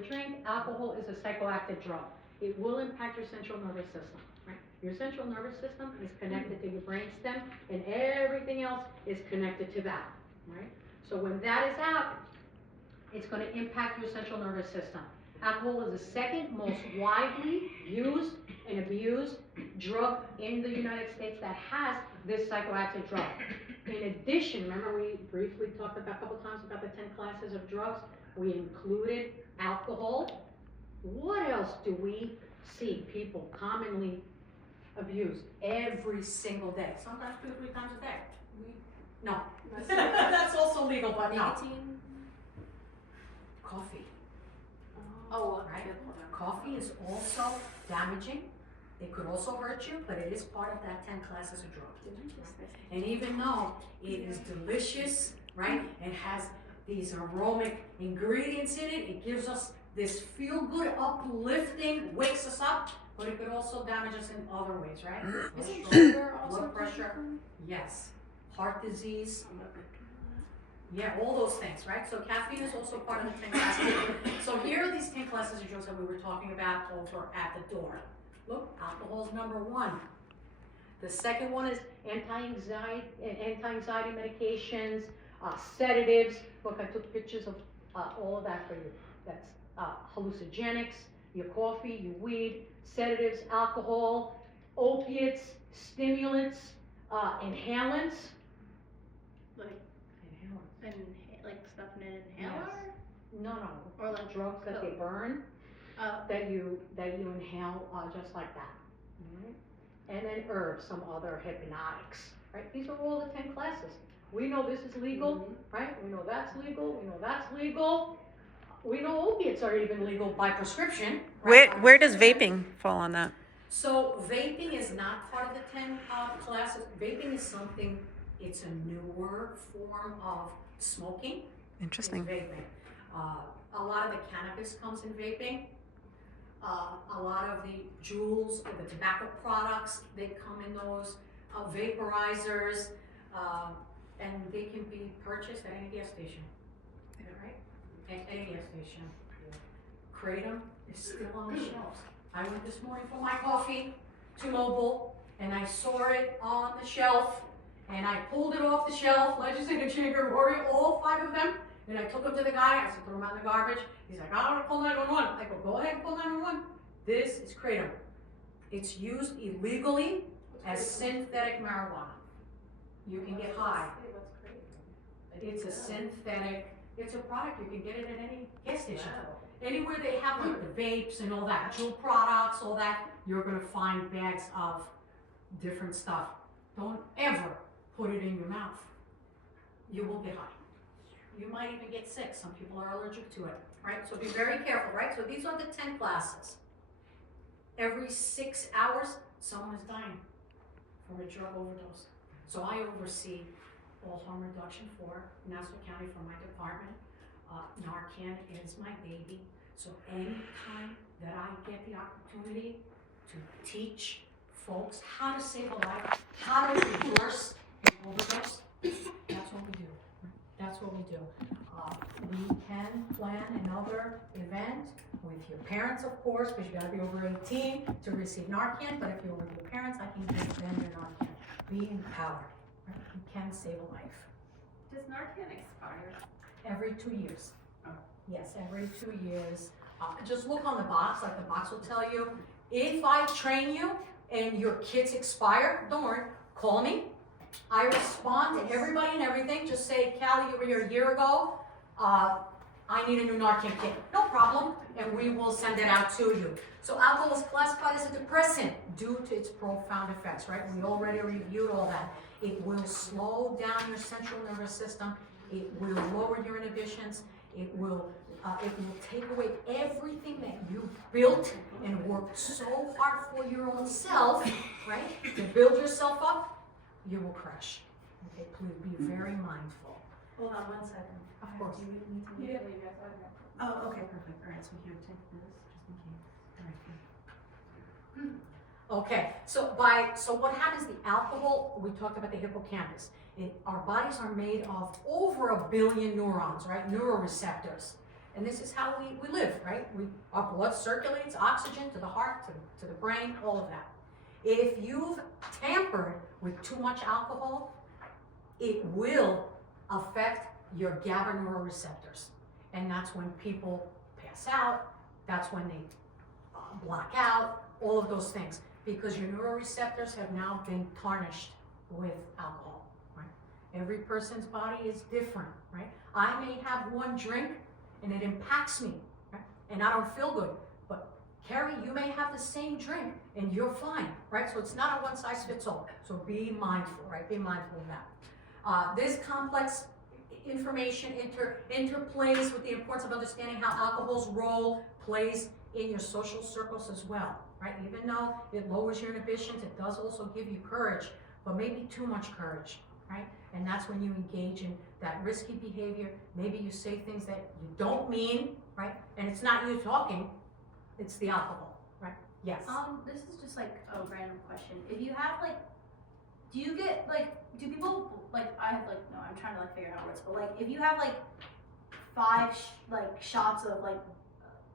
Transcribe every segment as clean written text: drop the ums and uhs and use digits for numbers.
to drink. Alcohol is a psychoactive drug. It will impact your central nervous system, right? Your central nervous system is connected to your brainstem, and everything else is connected to that, right? So when that is out, it's going to impact your central nervous system. Alcohol is the second most widely used and abused drug in the United States that has this psychoactive drug. In addition, remember we briefly talked about a couple times about the 10 classes of drugs? We included alcohol. What else do we see people commonly abuse every single day? Sometimes 2 or 3 times a day. No, that's also legal, but no. Nicotine? Coffee. Oh, Right? Coffee is also damaging. It could also hurt you, but it is part of that 10 classes of drugs. And even though it is delicious, right? It has these aromatic ingredients in it. It gives us this feel-good, uplifting, wakes us up, but it could also damage us in other ways, right? Isn't sugar also Blood pressure. different? Yes. Heart disease. Yeah, all those things, right? So caffeine is also part of the 10 classes. So here are these 10 classes of drugs that we were talking about over at the door. Look, alcohol is number 1. The second one is anti-anxiety medications, sedatives. Look, I took pictures of all of that for you. That's hallucinogenics, your coffee, your weed, sedatives, alcohol, opiates, stimulants, inhalants. And like stuff in an inhaler? No, Or like drugs that they burn, Oh. that you inhale just like that. Right? And then herbs, some other hypnotics. Right? These are all the 10 classes. We know this is legal, right? We know that's legal. We know that's legal. We know opiates are even legal by prescription. Right? Where does vaping fall on that? So vaping is not part of the 10 classes. Vaping is something, it's a newer form of smoking. Interesting. It's vaping. A lot of the cannabis comes in vaping. A lot of the jewels or the tobacco products, they come in those vaporizers, and they can be purchased at any gas station. Right? At any gas station. Kratom is still on the shelves. I went this morning for my coffee to Mobile, and I saw it on the shelf, and I pulled it off the shelf, legislative chamber, all 5 of them, and I took them to the guy. I said, throw them out in the garbage. He's like, I don't call 911. I go, go ahead and call 911. This is kratom. It's used illegally as synthetic marijuana. You can get high. It's a synthetic, it's a product. You can get it at any gas station. Anywhere they have like the vapes and all that, jewel products, all that, you're gonna find bags of different stuff. Don't ever put it in your mouth. You will get high. You might even get sick. Some people are allergic to it, right? So be very careful, right? So these are the 10 classes. Every 6 hours, someone is dying from a drug overdose. So I oversee all harm reduction for Nassau County for my department. Narcan is my baby. So anytime that I get the opportunity to teach folks how to save a life, how to reverse an overdose, that's what we do. That's what we do. We can plan another event with your parents, of course, because you gotta be over 18 to receive Narcan, but if you're with your parents, I can give them your Narcan. Be empowered. Right? You can save a life. Does Narcan expire? Every 2 years. Oh. Yes, every 2 years. Just look on the box, like the box will tell you. If I train you and your kits expire, don't worry, call me. I respond to everybody and everything. Just say, Callie, you were here a year ago. I need a new Narcan kit. No problem. And we will send it out to you. So alcohol is classified as a depressant due to its profound effects, right? We already reviewed all that. It will slow down your central nervous system. It will lower your inhibitions. It will take away everything that you built and worked so hard for your own self, right? To build yourself up. You will crash. Okay, please be very mindful. Hold on 1 second. Of course. Do you need to leave you guys on that? Oh, okay, perfect. All right, so here, take this just in case. All right. Okay, so what happens? The alcohol, we talked about the hippocampus. Our bodies are made of over 1 billion neurons, right? Neuroreceptors. and this is how we live, right? Our blood circulates oxygen to the heart, to the brain, all of that. If you've tampered with too much alcohol, it will affect your GABA neuroreceptors. And that's when people pass out, that's when they black out, all of those things. Because your neuroreceptors have now been tarnished with alcohol, right? Every person's body is different, right? I may have one drink and it impacts me, right? And I don't feel good. But Carrie, you may have the same drink and you're fine, right? So it's not a one size fits all. So be mindful, right? Be mindful of that. This complex information interplays with the importance of understanding how alcohol's role plays in your social circles as well, right? Even though it lowers your inhibitions, it does also give you courage, but maybe too much courage, right? And that's when you engage in that risky behavior. Maybe you say things that you don't mean, right? And it's not you talking, it's the alcohol, right? Yes. This is just like a random question. If you have like, do you get like, do people like, I have like, no, I'm trying to like figure out words, but like, if you have like five shots of like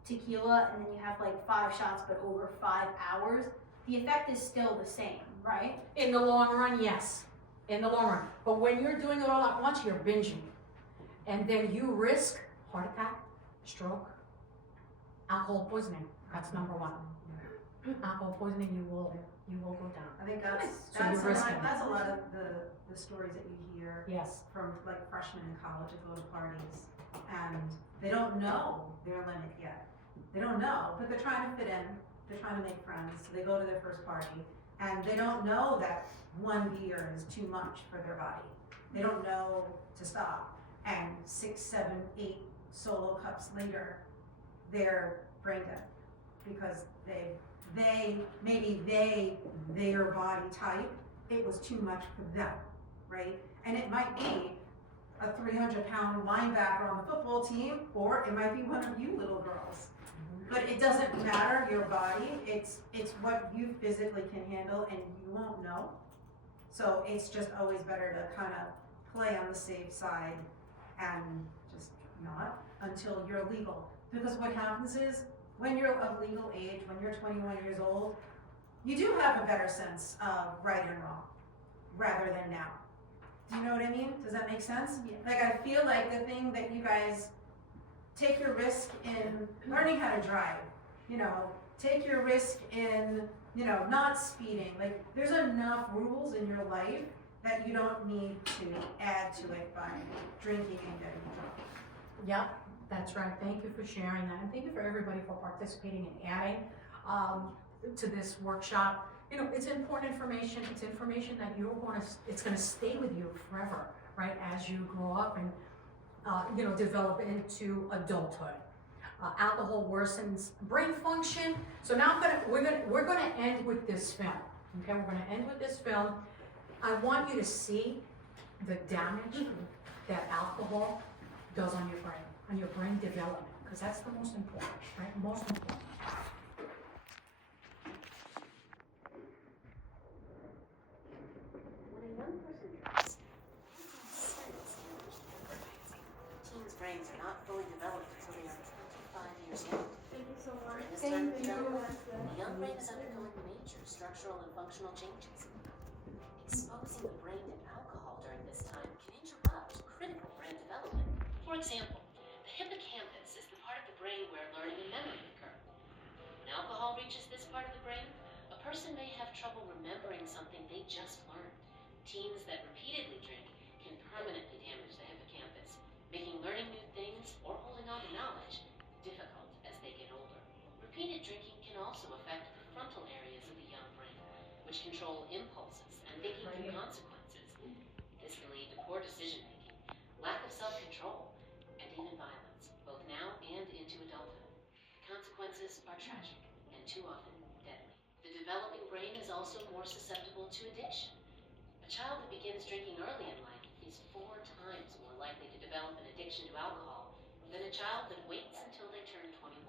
tequila and then you have like 5 shots but over 5 hours, the effect is still the same, right? In the long run, yes. In the long run. But when you're doing it all at once, you're binging. And then you risk heart attack, stroke, alcohol poisoning. That's number 1. Alcohol poisoning, you will go down. I think that's So you're risking. that's a lot of the stories that you hear Yes. from like freshmen in college that go to parties and they don't know their limit yet. They don't know, but they're trying to fit in. They're trying to make friends. So they go to their first party and they don't know that 1 beer is too much for their body. They don't know to stop. And 6, 7, 8 solo cups later, they're brain dead because their body type, it was too much for them, right? And it might be a 300-pound linebacker on the football team, or it might be one of you little girls. But it doesn't matter, your body, it's what you physically can handle and you won't know. So it's just always better to kind of play on the safe side and just not until you're legal. Because what happens is, when you're of legal age, when you're 21 years old, you do have a better sense of right and wrong, rather than now. Do you know what I mean? Does that make sense? Yeah. Like, I feel like the thing that you guys take your risk in learning how to drive, take your risk in, not speeding. Like, there's enough rules in your life that you don't need to add to it by drinking and getting drunk. Yep, that's right. Thank you for sharing that. And thank you for everybody for participating and adding to this workshop. It's important information. It's information that it's going to stay with you forever, right? As you grow up and, develop into adulthood. Alcohol worsens brain function. So now we're gonna end with this film. Okay, we're gonna end with this film. I want you to see the damage that alcohol does on your brain development, because that's the most important, right? Most important. Teens' brains are not fully developed until they are 25 years old. Thank you so much. During this time of development, the young brain is undergoing major structural and functional changes. Exposing the brain to alcohol during this time can interrupt critical brain development. For example, the hippocampus is the part of the brain where learning and memory occur. When alcohol reaches this part of the brain, a person may have trouble remembering something they just learned. Teens that repeatedly drink can permanently damage the hippocampus, making learning new things or holding on to knowledge difficult as they get older. Repeated drinking can also affect the frontal areas of the young brain, which control impulses and thinking through consequences. This can lead to poor decision-making, lack of self-control, and even violence, both now and into adulthood. Consequences are tragic and too often deadly. The developing brain is also more susceptible to addiction. A child that begins drinking early in life is 4 times more likely to develop an addiction to alcohol than a child that waits until they turn 21.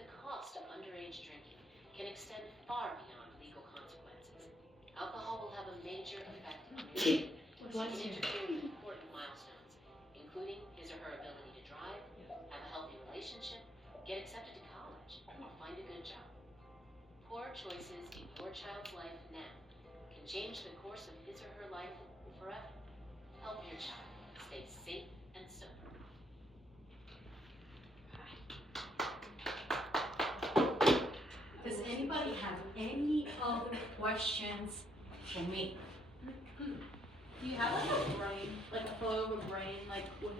The cost of underage drinking can extend far beyond legal consequences. Alcohol will have a major effect on your brain. It can interfere with important milestones, including his or her ability to drive, have a healthy relationship, relationship, get accepted to college, or find a good job. Poor choices in your child's life now can change the course of his or her life forever. Help your child stay safe and sober. Does anybody have any other questions for me? Do you have like a brain, like a photo of a brain, like with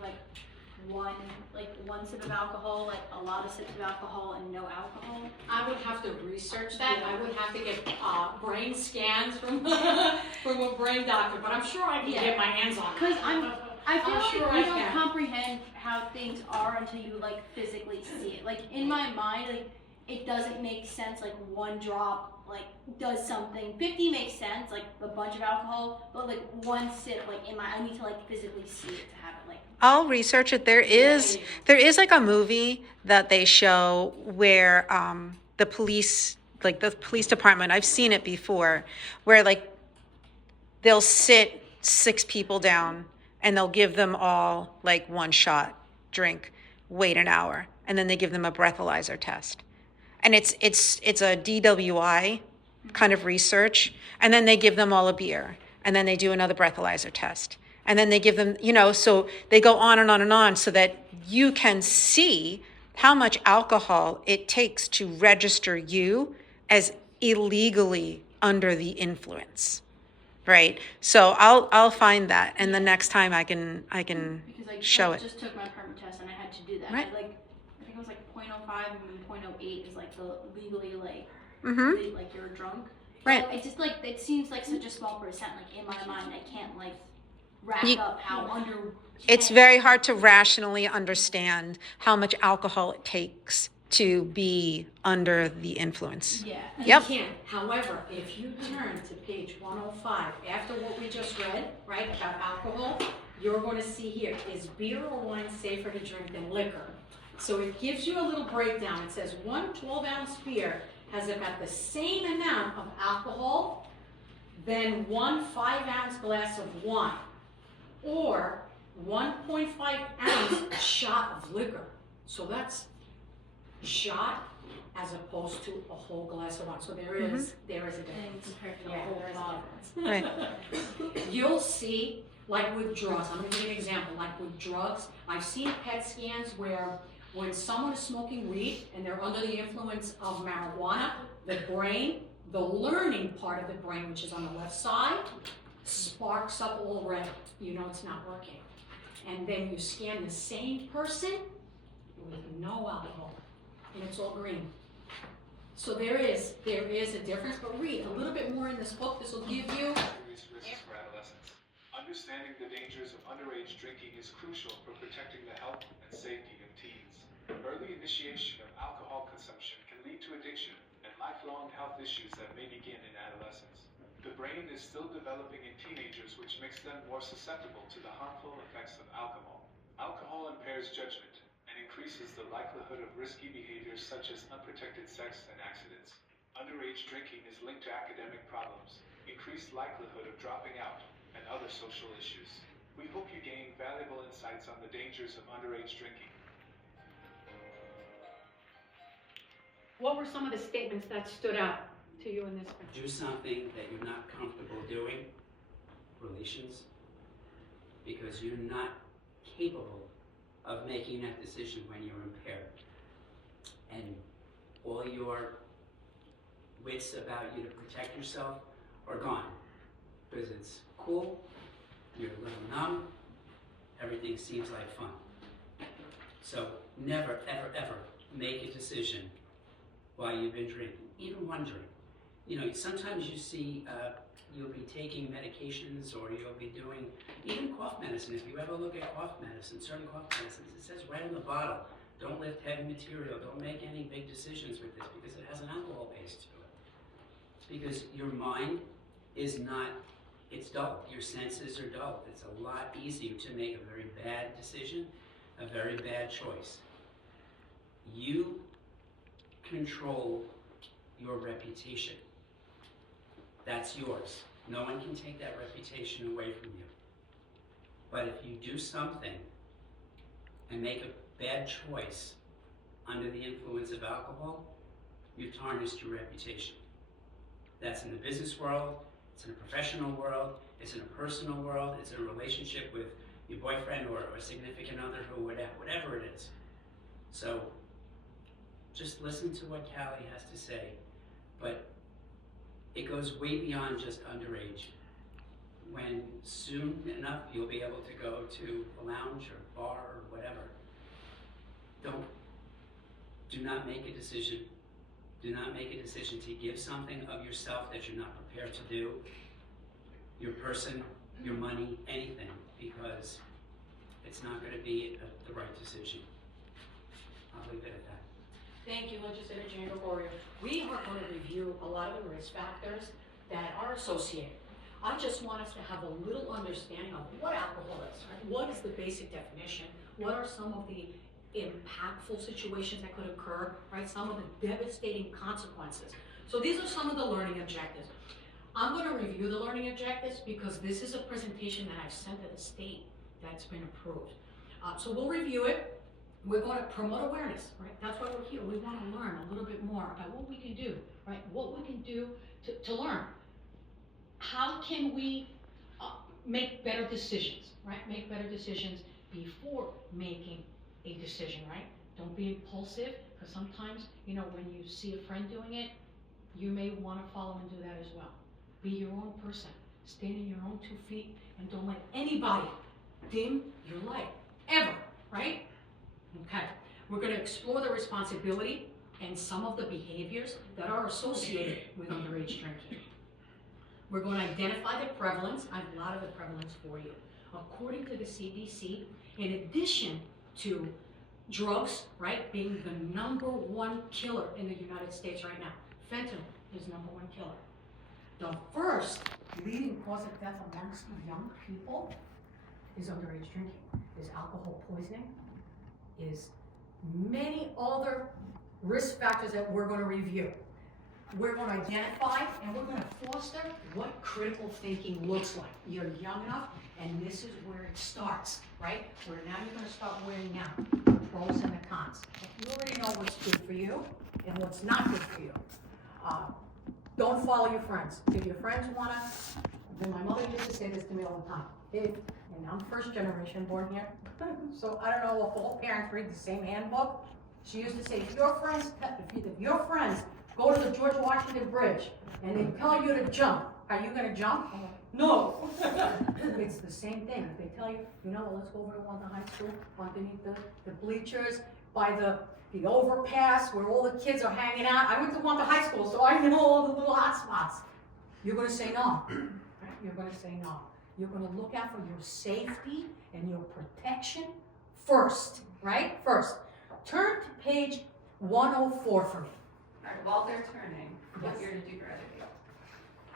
one sip of alcohol, like a lot of sips of alcohol and no alcohol? I would have to research that. Yeah. I would have to get brain scans from from a brain doctor, but I'm sure I can Yeah. get my hands on it. Because I feel I'm sure like I you don't can. comprehend how things are until you like physically see it. Like in my mind, like it doesn't make sense. Like one drop like does something. 50 makes sense, like a bunch of alcohol, but like one sip, like I need to like physically see it to have it. Like I'll research it. There is like a movie that they show where the police, like the police department, I've seen it before, where like they'll sit 6 people down and they'll give them all like one shot drink, wait an hour, and then they give them a breathalyzer test. And it's a DWI kind of research, and then they give them all a beer, and then they do another breathalyzer test. And then they give them, so they go on and on and on so that you can see how much alcohol it takes to register you as illegally under the influence. Right. So I'll find that, and the next time I can because I show it. just took my permit test and I had to do that. Right. I think it was like 0.05 and 0.08 is like the legally like Mm-hmm. like you're drunk. Right. So it just like it seems like such a small percent. Like in my mind, I can't like wrap You- up how under. It's very hard to rationally understand how much alcohol it takes to be under the influence. Yeah. Yep. You can. However, if you turn to page 105, after what we just read, right, about alcohol, you're going to see here, is beer or wine safer to drink than liquor? So it gives you a little breakdown. It says 1 12-ounce beer has about the same amount of alcohol than 1 5-ounce glass of wine, or 1.5 ounce shot of liquor. So that's shot as opposed to a whole glass of wine. So there is a difference. Compared to Yeah, a whole there is lot. a difference. You'll see, like with drugs, I'm gonna give you an example, like with drugs, I've seen PET scans where when someone is smoking weed and they're under the influence of marijuana, the brain, the learning part of the brain, which is on the left side, sparks up all red. You know it's not working. And then you scan the same person with no alcohol, and it's all green. So there is a difference, but read a little bit more in this book. This will give you. Serious risks for adolescents. Understanding the dangers of underage drinking is crucial for protecting the health and safety of teens. Early initiation of alcohol consumption can lead to addiction and lifelong health issues that may begin in adolescence. The brain is still developing in teenagers, which makes them more susceptible to the harmful effects of alcohol. Alcohol impairs judgment and increases the likelihood of risky behaviors such as unprotected sex and accidents. Underage drinking is linked to academic problems, increased likelihood of dropping out, and other social issues. We hope you gain valuable insights on the dangers of underage drinking. What were some of the statements that stood out to you in this? Do something that you're not comfortable doing, relations, because you're not capable of making that decision when you're impaired. And all your wits about you to protect yourself are gone, because it's cool, you're a little numb, everything seems like fun. So never, ever, ever make a decision while you've been drinking, even one drink. Sometimes you see you'll be taking medications, or you'll be doing even cough medicine. If you ever look at cough medicine, certain cough medicines, it says right on the bottle, don't lift heavy material, don't make any big decisions with this, because it has an alcohol base to it. It's because your mind is not, it's dull. Your senses are dull. It's a lot easier to make a very bad decision, a very bad choice. You control your reputation. That's yours. No one can take that reputation away from you. But if you do something and make a bad choice under the influence of alcohol, you've tarnished your reputation. That's in the business world, it's in a professional world, it's in a personal world, it's in a relationship with your boyfriend or significant other or whatever it is. So just listen to what Callie has to say, but it goes way beyond just underage. When soon enough you'll be able to go to a lounge or bar or whatever, do not make a decision. Do not make a decision to give something of yourself that you're not prepared to do, your person, your money, anything, because it's not going to be the right decision. I'll leave it at that. Thank you, legislator Jane Gregorio. We are going to review a lot of the risk factors that are associated. I just want us to have a little understanding of what alcohol is, right? What is the basic definition? What are some of the impactful situations that could occur, right? Some of the devastating consequences. So these are some of the learning objectives. I'm going to review the learning objectives because this is a presentation that I've sent to the state that's been approved. So we'll review it. We're going to promote awareness, right? That's why we're here. We want to learn a little bit more about what we can do, right? What we can do to learn. How can we make better decisions, right? Make better decisions before making a decision, right? Don't be impulsive, because sometimes, you know, when you see a friend doing it, you may want to follow and do that as well. Be your own person. Stand in your own 2 feet and don't let anybody dim your light, ever, right? Okay, we're going to explore the responsibility and some of the behaviors that are associated with underage drinking. We're going to identify the prevalence. I have a lot of the prevalence for you. According to the CDC, in addition to drugs, right, being the #1 killer in the United States right now, fentanyl is #1 killer. The first leading cause of death amongst young people is underage drinking, is alcohol poisoning, is many other risk factors that we're going to review. We're going to identify and we're going to foster what critical thinking looks like. You're young enough, and this is where it starts, right? Where now you're going to start weighing out the pros and the cons. You already know what's good for you and what's not good for you. Don't follow your friends. If your friends want to, then my mother used to say this to me all the time. And I'm first generation born here, so I don't know if all parents read the same handbook. She used to say, if your friends go to the George Washington Bridge and they tell you to jump, are you going to jump? No. It's the same thing. If they tell you, you know, let's go over to one of the high school, underneath the bleachers, by the overpass where all the kids are hanging out. I went to one of the high schools, so I know all the little hot spots. You're going to say no. Right? You're going to say no. You're going to look out for your safety and your protection first, right? First. Turn to page 104 for me. All right, while they're turning, what Yes. year did you graduate?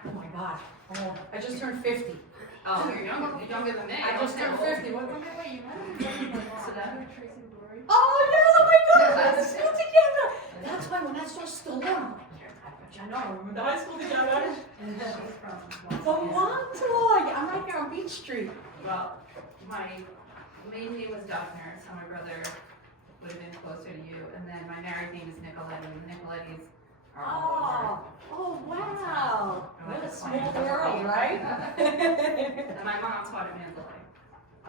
Oh my God. Oh, I just turned 50. Oh, you're younger than me. I just turned 50. What? Wait, you might have So that- Oh yes, oh my God, let's still together. That's why when I saw Stallone, I'm like, I know, I remember the high school together. From Montauk, I'm right here on Beach Street. Well, my maiden name was Dagner, so my brother would have been closer to you. And then my married name is Nicoletti. The Nicolettis are all Oh wow. I went What a to small Plano. world, right? over. And my mom taught at Mandalay.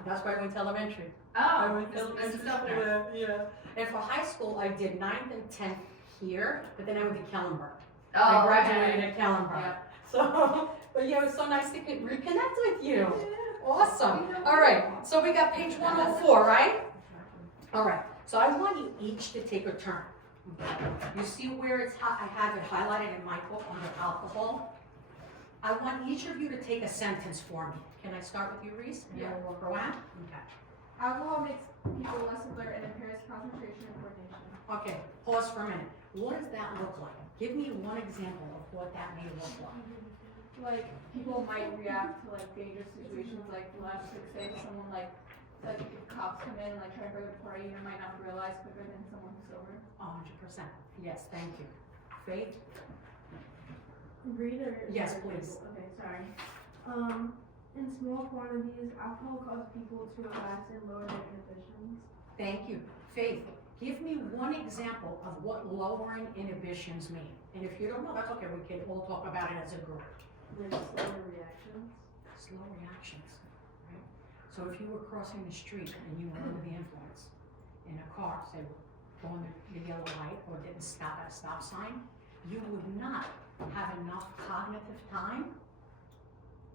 That's why I went to elementary. I Oh, went to Mrs. elementary Duffner. school, yeah. And for high school, I did 9th and 10th here, but then I went to Kellenberg. I graduated at Kellenberg. Yeah. So, but yeah, it was so nice to reconnect with you. Awesome. All right, so we got page 104, right? All right, so I want you each to take a turn. You see where it's, I have it highlighted in my book under alcohol? I want each of you to take a sentence for me. Can I start with you, Reese? And then we'll work around? Okay. Alcohol makes people less alert and impairs concentration and coordination. Okay, pause for a minute. What does that look like? Give me one example of what that may look like. Like, people might react to like dangerous situations, like let's say someone like if cops come in and like try to break a party, you might not realize quicker than someone who's sober. 100%. Yes, thank you. Faith? Read or? Yes, please. Okay, sorry. In small quantities, alcohol causes people to relax and lower their inhibitions. Thank you. Faith, Give me one example of what lowering inhibitions mean. And if you don't know, that's okay, we can all talk about it as a group. Like slower reactions. Slow reactions, right? So if you were crossing the street and you were under the influence in a car, say, going the yellow light or didn't stop at a stop sign, you would not have enough cognitive time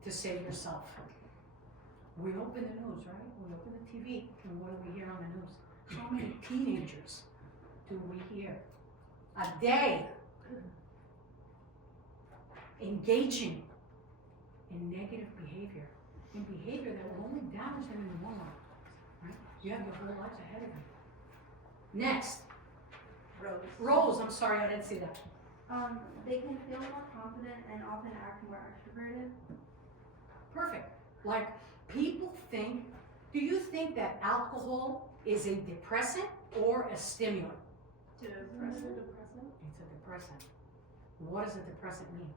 to save yourself. We open the news, right? We open the TV, and what do we hear on the news? How many teenagers do we hear a day engaging in negative behavior, in behavior that will only damage them in the long run, right? You have your whole lives ahead of you. Next, Rose, I'm sorry, I didn't see that. They can feel more confident and often act more extroverted. Perfect. Like, people think, do you think that alcohol is a depressant or a stimulant? Depressant. It's a depressant. What does a depressant mean?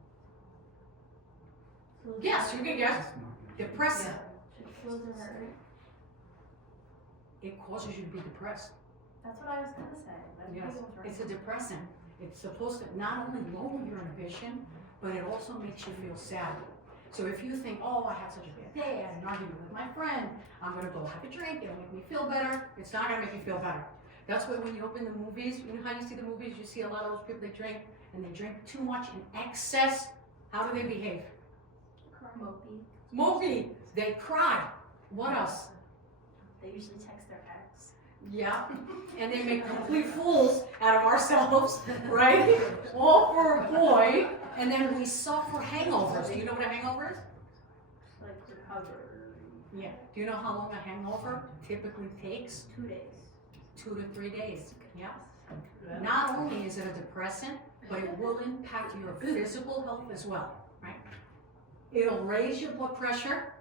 Slows Yes, their you can guess. Depressant. It slows their heart rate. It causes you to be depressed. That's what I was gonna say. That's Yes, people's right. it's a depressant. It's supposed to not only lower your inhibition, but it also makes you feel sad. So if you think, oh, I had such a bad day, I had an argument with my friend, I'm gonna go have a drink, it'll make me feel better, it's not gonna make you feel better. That's why when you open the movies, you know how you see the movies, you see a lot of those people, they drink, and they drink too much in excess. How do they behave? Mopey. Mopey, they cry. What else? They usually text their ex. Yeah, and they make complete fools out of ourselves, right? All for a boy, and then we suffer hangovers. Do you know what a hangover is? Like recover. Yeah. Do you know how long a hangover typically takes? 2 days. 2 to 3 days. Yeah. Not only is it a depressant, but it will impact your physical health as well, right? It'll raise your blood pressure,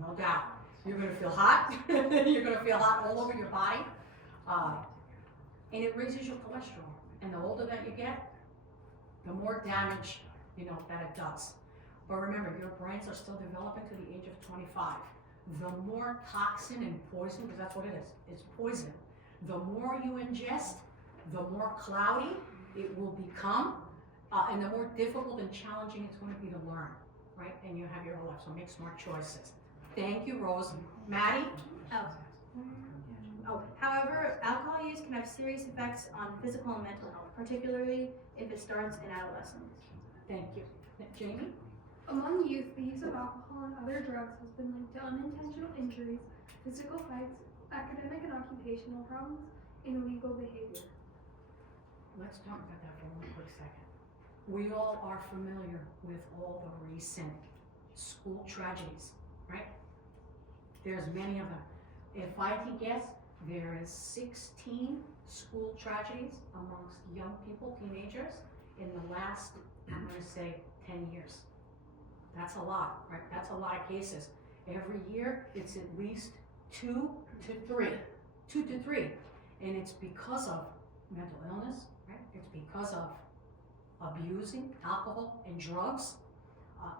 no doubt. You're gonna feel hot. You're gonna feel hot all over your body. And it raises your cholesterol. And the older that you get, the more damage, that it does. But remember, your brains are still developing to the age of 25. The more toxin and poison, because that's what it is, it's poison. The more you ingest, the more cloudy it will become, and the more difficult and challenging it's going to be to learn, right? And you have your whole life, so make smart choices. Thank you, Rose. Maddie? However, alcohol use can have serious effects on physical and mental health, particularly if it starts in adolescence. Thank you. Jamie? Among youth, the use of alcohol and other drugs has been linked to unintentional injuries, physical fights, academic and occupational problems, and illegal behavior. Let's talk about that for one quick second. We all are familiar with all the recent school tragedies, right? There's many of them. If I can guess, there is 16 school tragedies amongst young people, teenagers, in the last, I'm gonna say, 10 years. That's a lot, right? That's a lot of cases. Every year, it's at least 2 to 3. 2 to 3. And it's because of mental illness, right? It's because of abusing alcohol and drugs.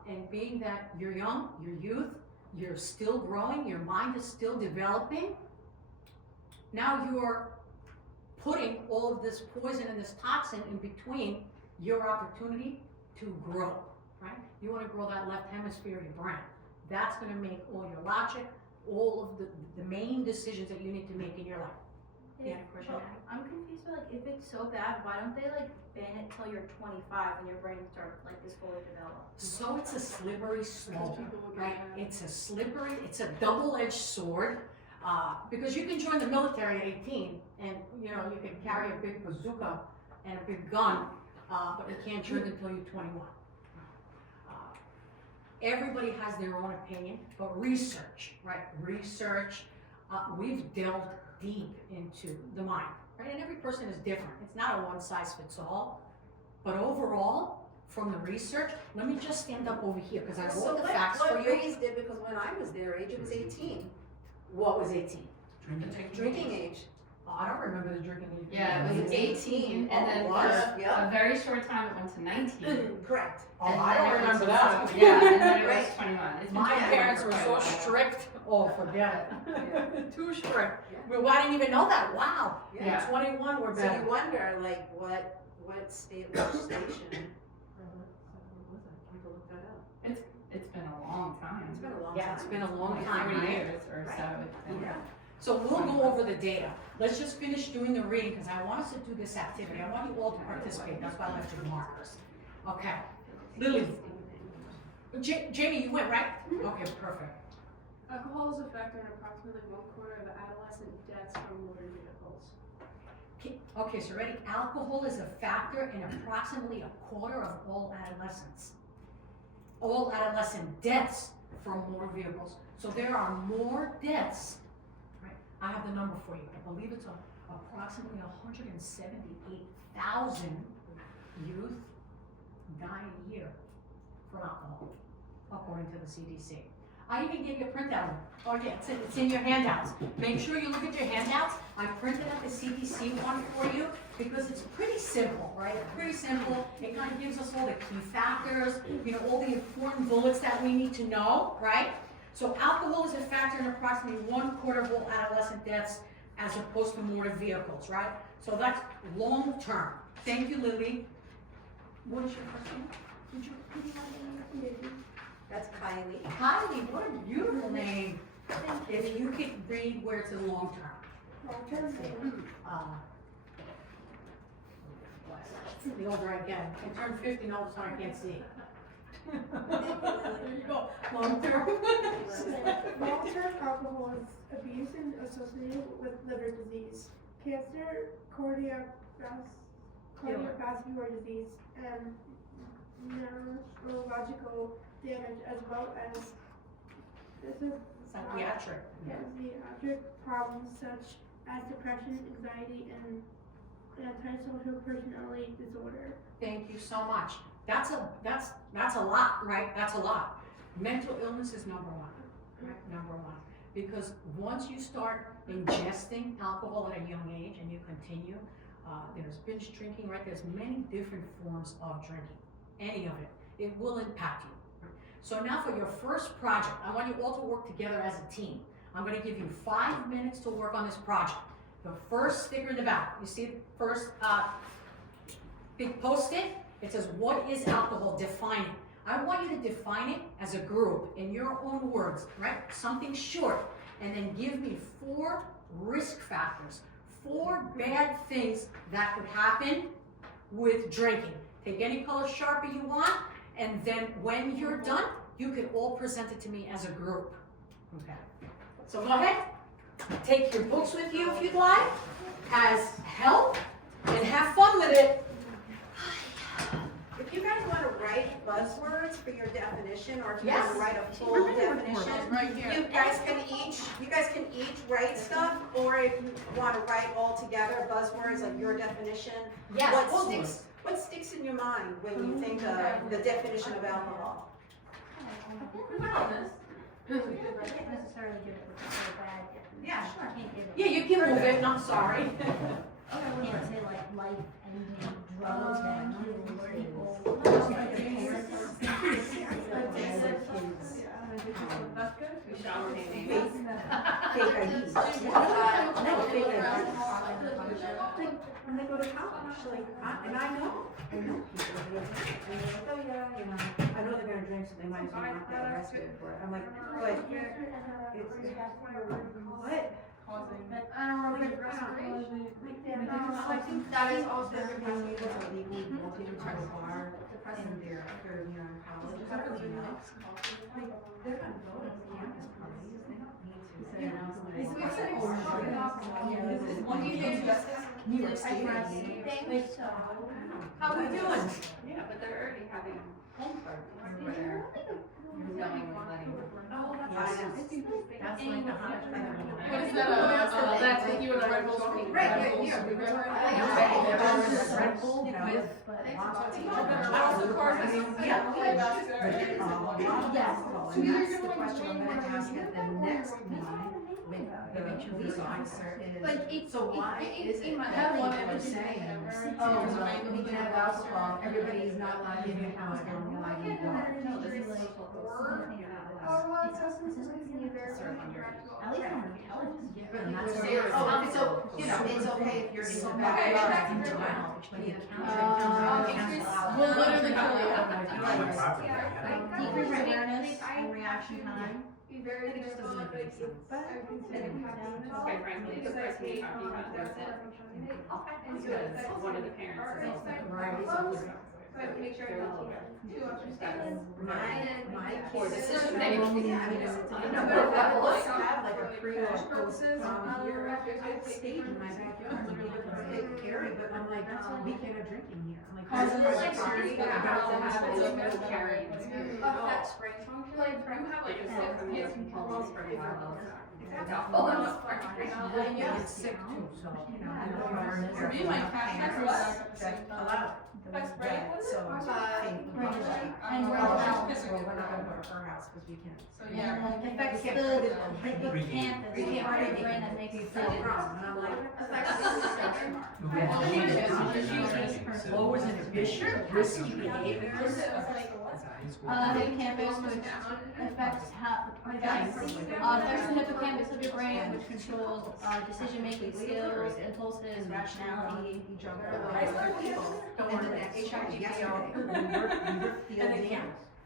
And being that you're young, you're youth, you're still growing, your mind is still developing, now you're putting all of this poison and this toxin in between your opportunity to grow, right? You want to grow that left hemisphere of your brain. That's going to make all your logic, all of the main decisions that you need to make in your life. Yeah, question. I'm confused by if it's so bad, why don't they ban it till you're 25 and your brain starts is fully developed? So it's a slippery slope, right? It's a double-edged sword, because you can join the military at 18 and you can carry a big bazooka and a big gun, but you can't drink until you're 21. Everybody has their own opinion, but research, right? We've delved deep into the mind, right? And every person is different. It's not a one size fits all. But overall, from the research, let me just stand up over here because I have all the facts for What you. raised it, because when I was their age, it was 18. What was 18? Drinking age. I don't remember the drinking age. Yeah, it was 18, and then Oh, for what? a very short time, it went to 19. Correct. Oh, And I then don't it remember went that. to- Yeah, and then it was Right. 21. It's been My 21 parents for were quite a so while. strict. Oh, forget it. Too strict. Well, I didn't even know that. Wow. Yeah. 21, we're So better. you wonder, like, what state legislation? You can look that up. It's been a long time. It's been a long time. Yeah, it's been a long time, 30 right? years or so. It's been. Yeah. So we'll go over the data. Let's just finish doing the reading, because I want us to do this activity. I want you all to participate. That's why I left you markers. Okay. Lily. Jamie, you went, right? Okay, perfect. Alcohol is a factor in approximately 1/4 of adolescent deaths from motor vehicles. Okay, so ready? Alcohol is a factor in approximately 1/4 of all adolescents. All adolescent deaths from motor vehicles. So there are more deaths. Right? I have the number for you. I believe it's approximately 178,000 youth die a year from alcohol, according to the CDC. I even gave you a printout. Oh yeah, it's in your handouts. Make sure you look at your handouts. I printed out the CDC one for you because it's pretty simple, right? Pretty simple. It kind of gives us all the key factors, all the important bullets that we need to know, right? So alcohol is a factor in approximately 1/4 of all adolescent deaths as opposed to motor vehicles, right? So that's long term. Thank you, Lily. What is your first name? Did you That's Kylie. Kylie, what a beautiful name. If you could read where it's a long term. The older I get, I turn 50 and all of a sudden I can't see. There you go, long term. Long-term alcohol abuse is associated with liver disease, cancer, cardiovascular disease, and neurological damage, as well as Psychiatric. psychiatric problems such as depression, anxiety, and antisocial personality disorder. Thank you so much. That's a lot, right? That's a lot. Mental illness is number one, right? Number one. Because once you start ingesting alcohol at a young age and you continue, there's binge drinking, right? There's many different forms of drinking. Any of it. It will impact you. So now for your first project, I want you all to work together as a team. I'm going to give you 5 minutes to work on this project. The first sticker in the back, you see the first big post-it? It says, what is alcohol? Define it. I want you to define it as a group in your own words, right? Something short. And then give me 4 risk factors, 4 bad things that could happen with drinking. Take any color Sharpie you want, and then when you're done, you can all present it to me as a group. Okay. So go ahead, take your books with you if you'd like, as help, and have fun with it. If you guys want to write buzzwords for your definition, or if you Yes. want to write a full definition, Right here. you guys can each write stuff, or if you want to write all together buzzwords like your definition. Yes, What sticks in your mind when you think of the definition of alcohol? We went on this. We can't necessarily give it a bad definition. Yeah, sure. Can't give it. Yeah, you can move it, I'm sorry. Okay, we can't say like life-ending drugs that kill people. That's good. We shower babies. Fake IDs. No, fake IDs. When they go to college, like, and I know people who are like, oh yeah, I know they're gonna drink, so they might as well not get arrested for it. I'm like, but what? Anaerobic respiration. I think that is also They're being able to legally walk into a bar and they're, in college, is that what you know? Like, they're gonna go to campus parties, they don't need to sit down. What do you think, Justice? New York State. How we doing? Yeah, but they're already having home parties where they're going and letting. Oh, that's That's like the hot thing. What is that? That's what you and the Red Bull talking. Right, Red Bull. yeah. Red Bull, You know, with. Yes. So that's the question I'm gonna ask at the next meeting, with the police officer is, Like, it's, so why is it my that head, people are saying, oh, well, we can have alcohol, everybody's not allowed to get alcohol, and allowed to No, go. this is like, or, alcohol substances is neither correct. At least on television. And that's what Serious. so, you know, it's okay if you're in the Okay, backyard that's and a good drown, one. but you We'll literally kill you. Yeah, Decrease like, awareness I and reaction time. be very careful, but it's, I would consider caffeine at all, Okay, friends, let's because I put take, coffee on that's it. from caffeine. Okay. And so Because that's one of the parents our is also. inside Right. close, so I have to make sure I don't take too much of statements. My Or kids, decision so making. many, I mean, No, but but I like, have like a pre or post purposes, here, factors I I take stayed in from my this. backyard, literally with a big carry, but I'm like, we can't have drinking here. I'm like, Causes this is like security, serious I don't have problems. it. It's no carrying. Affects brain function. Like, you have like a six years controls for a while. And you get sick too, so, you know, I know you're For me, my cat has that allow Best brain, what is so, it? And we're we're not out. gonna go to her house, cause we can't. So And yeah. like affects We can't the put it on. hippocampus, We can't part of put the it brain in. that makes you Feel feel. wrong, and I'm like, Lowers inhibition, risky behaviors. The hippocampus, which affects how, affects the hippocampus of your brain, which controls decision-making skills, impulses, rationality. And then that HIV yesterday, we were fielding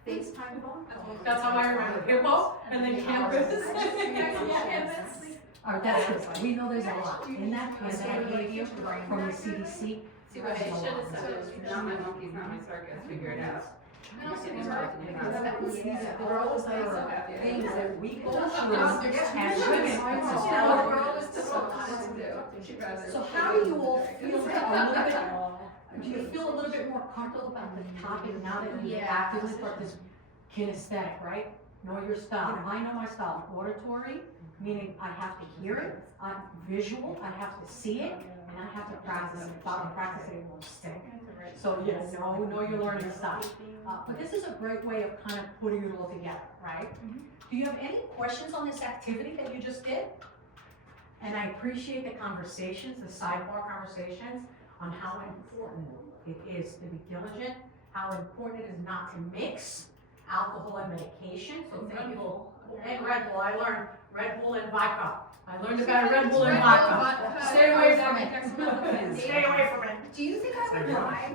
FaceTime phone calls. That's how I remember hippo and then campus. All right, that's good. We know there's a lot in that plan that I gave you from the CDC. See, what I should have said is, not my monkeys, not my circus, figure it out. There are always like things that we go through as women. So how do you all feel a little bit, do you feel a little bit more comfortable about the topic now that we actively part this kinesthetic, right? Know your style. I know my style. Auditory, meaning I have to hear it. Visual, I have to see it, and I have to practice it. If I don't practice it, it won't stick. So, you know your learning style. But this is a great way of kind of putting it all together, right? Do you have any questions on this activity that you just did? And I appreciate the conversations, the sidebar conversations on how important it is to be diligent, how important it is not to mix alcohol and medication. So thank you. And Red Bull, I learned Red Bull and vodka. I learned about Red Bull and vodka. Stay away from it. Stay away from it. Do you think I would lie?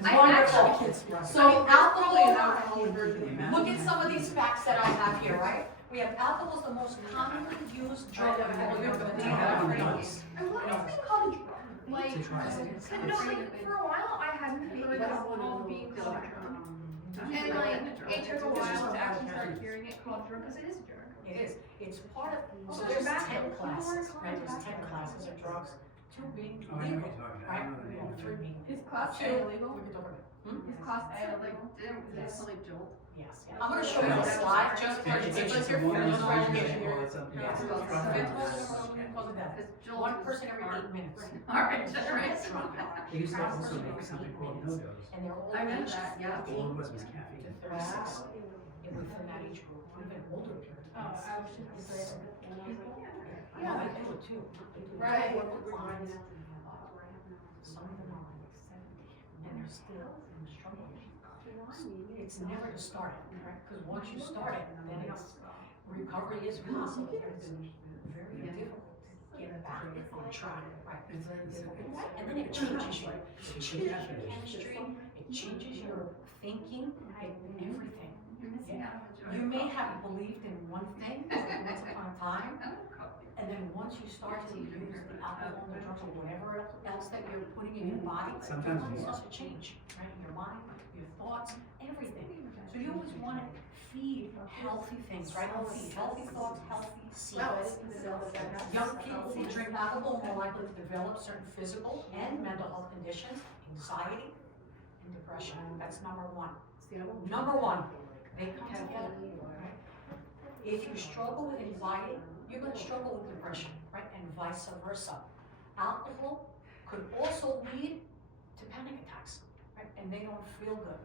Wonderful. So alcohol, alcohol look at some of these facts that I have here, right? We have alcohol is the most commonly used drug of all year for the And what is it called? Like, no, like, for a while I hadn't heard of alcohol being called a drug. And like, it took a while to actually start hearing it called drug, because it is a drug. It is. It's part of, so Also, there's tobacco. 10 classes, People are right? There's calling 10 classes of drugs, 2 being Oh, I know legal, what you're talking about. right? I know that. Well, 3 being Is class A two. illegal? We could talk about- Is class A illegal? Yes. like Jolt? Yes. I'm gonna show you a slide just for you. It's your One person every 8 minutes. Alright, They used to also make something called no-dos. And they're all I remember aged that, yeah. 14 All it was caffeine. to 36. And within that age group, even older periods. I was just. Yeah, they do it too. They do it. Right. They work with lines. Some of them are like 70 and they're still struggling. It's never to start it, right? Because once you start it, then it's, recovery is possible. It's very difficult to get back on track, right? It's very difficult. And then it changes you. It changes your chemistry, it changes your thinking, everything. You may have believed in one thing once upon a time, and then once you start to use the alcohol and the drugs or whatever else that you're putting in your body, Sometimes it we- starts to change, right? Your mind, your thoughts, everything. So you always want to feed healthy things, right? Feed healthy thoughts, healthy seeds. Young people who drink alcohol are more likely to develop certain physical and mental health conditions, anxiety and depression. That's number 1. Number 1, they come together, right? If you struggle with anxiety, you're going to struggle with depression, right? And vice versa. Alcohol could also lead to panic attacks, right? And they don't feel good.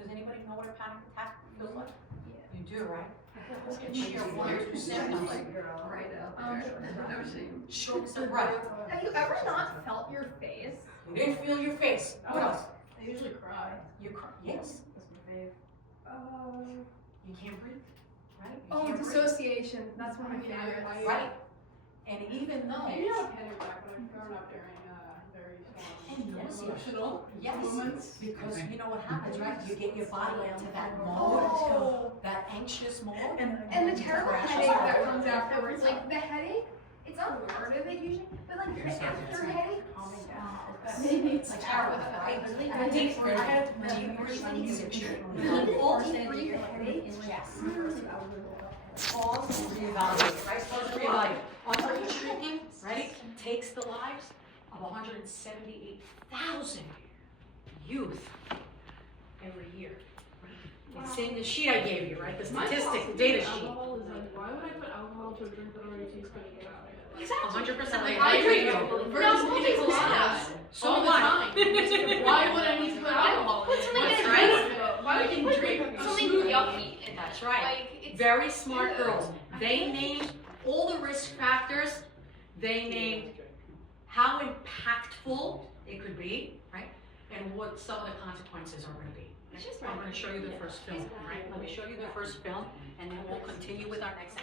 Does anybody know what a panic attack feels like? You do, right? Let's get you one or two symptoms. Right out there. No shame. Shortness of breath. Have you ever not felt your face? You didn't feel your face. What else? I usually cry. You cry. Yes. That's my fave. You can't breathe, right? You Oh, can't breathe. dissociation. That's one of my favorites. Right. And even though. Maybe I've had it back when I've grown up during very Emotional. Yes. moments. Because you know what happens, right? You get your body into that mode, that anxious mode. And the terrible headache that comes afterwards, like the headache, it's not part of it usually, but like the after headache. Maybe it's terrible, right? I deep breath, deep breathing is a trick. All deep breathing, yes. Pause and reevaluate, right? Pause and reevaluate. Underage drinking, right, takes the lives of 178,000 youth every year. It's in the sheet I gave you, right? The statistic, the data sheet. Alcohol is like, why would I put alcohol to a drink that already tastes good? Exactly. 100%. Like, I agree with you. Versus pina coladas. So all the what? time. Why would I need to put alcohol in it? Put something That's in right. Why can you drink Something smoothie? yucky in That's it. right. Like, it's Very smart girls. They named all the risk factors. They named how impactful it could be, right? And what some of the consequences are going to be. I'm going to show you the first film, right? Let me show you the first film, and then we'll continue with our next